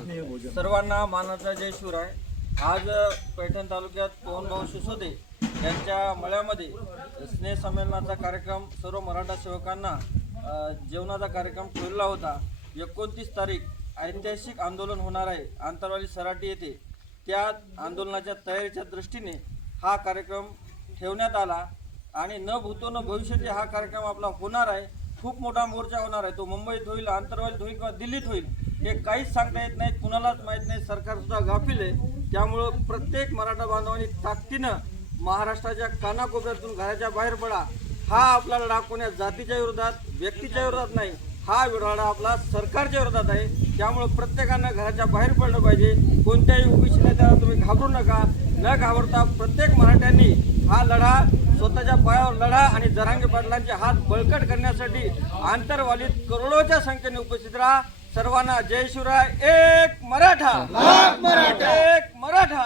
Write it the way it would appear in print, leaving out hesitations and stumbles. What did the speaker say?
सर्वांना मानाचा जय शिवराय। आज पैठण तालुक्यात पवनभाऊ शिसोदे यांच्या मळ्यामध्ये स्नेह संमेलनाचा कार्यक्रम सर्व मराठा सेवकांना जेवणाचा कार्यक्रम ठेवला होता। 29 तारीख ऐतिहासिक आंदोलन होणार आहे आंतरवाली सराटी येथे। त्या आंदोलनाच्या तयारीच्या दृष्टीने हा कार्यक्रम ठेवण्यात आला आणि न भूतो न भविष्यती हा कार्यक्रम आपला होणार आहे। खूप मोठा मोर्चा होणार आहे। तो मुंबईत होईल, आंतरवालीत होईल किंवा दिल्लीत होईल हे काहीच सांगता येत नाही, कुणालाच माहीत नाही। सरकार सुद्धा गाफील आहे। त्यामुळं प्रत्येक मराठा बांधवांनी ताकदीनं महाराष्ट्राच्या कानाकोपऱ्यातून घराच्या बाहेर पडा। हा आपला लढा कोण्या जातीच्या विरोधात, व्यक्तीच्या विरोधात नाही, हा लढा आपला सरकारच्या विरोधात आहे। त्यामुळं प्रत्येकानं घराच्या बाहेर पडलं पाहिजे। कोणत्याही ओबीसी नेत्याला तुम्ही घाबरू नका। न घाबरता प्रत्येक मराठ्यांनी हा लढा स्वतःच्या पायावर लढा आणि जरांगे पाटलांचे हात बळकट करण्यासाठी आंतरवालीत करोडोच्या संख्येने उपस्थित राहा। सर्वांना जय शिवराय। एक मराठा, एक मराठा।